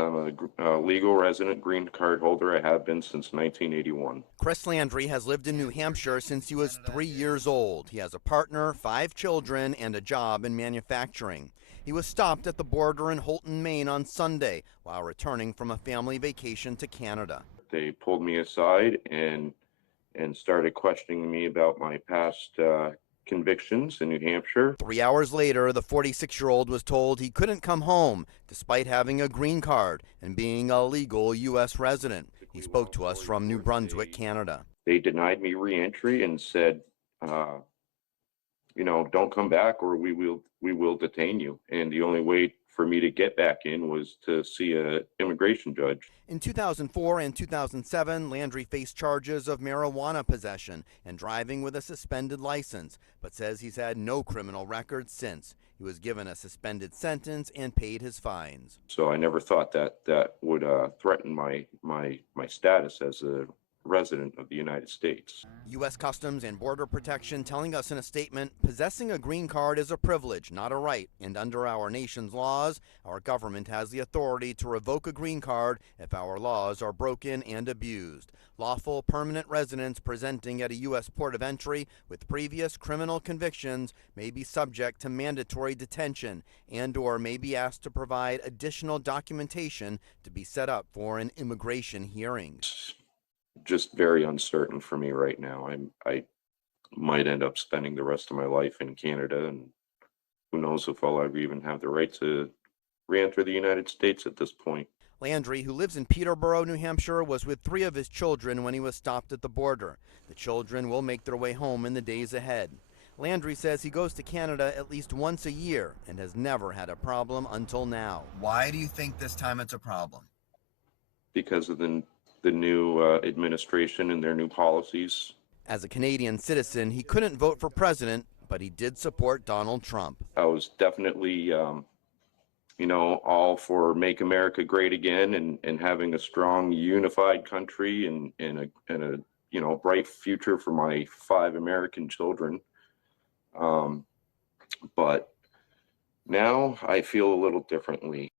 I'm a legal resident green card holder. I have been since 1981. Chris Landry has lived in New Hampshire since he was 3 years old. He has a partner, 5 children, and a job in manufacturing. He was stopped at the border in Holton, Maine on Sunday while returning from a family vacation to Canada. They pulled me aside and started questioning me about my past convictions in New Hampshire. 3 hours later, the 46-year-old was told he couldn't come home despite having a green card and being a legal U.S. resident. He spoke to us from New Brunswick, Canada. They denied me re-entry and said, don't come back or we will detain you. And the only way for me to get back in was to see an immigration judge. In 2004 and 2007, Landry faced charges of marijuana possession and driving with a suspended license, but says he's had no criminal record since. He was given a suspended sentence and paid his fines. So I never thought that would threaten my status as a resident of the United States. U.S. Customs and Border Protection telling us in a statement, possessing a green card is a privilege, not a right, and under our nation's laws, our government has the authority to revoke a green card if our laws are broken and abused. Lawful permanent residents presenting at a U.S. port of entry with previous criminal convictions may be subject to mandatory detention and/or may be asked to provide additional documentation to be set up for an immigration hearing. Just very uncertain for me right now. I might end up spending the rest of my life in Canada, and who knows if I'll ever even have the right to re-enter the United States at this point. Landry, who lives in Peterborough, New Hampshire, was with 3 of his children when he was stopped at the border. The children will make their way home in the days ahead. Landry says he goes to Canada at least once a year and has never had a problem until now. Why do you think this time it's a problem? Because of the new administration and their new policies. As a Canadian citizen, he couldn't vote for president, but he did support Donald Trump. I was definitely, all for Make America Great Again and having a strong, unified country and a bright future for my 5 American children. But now I feel a little differently.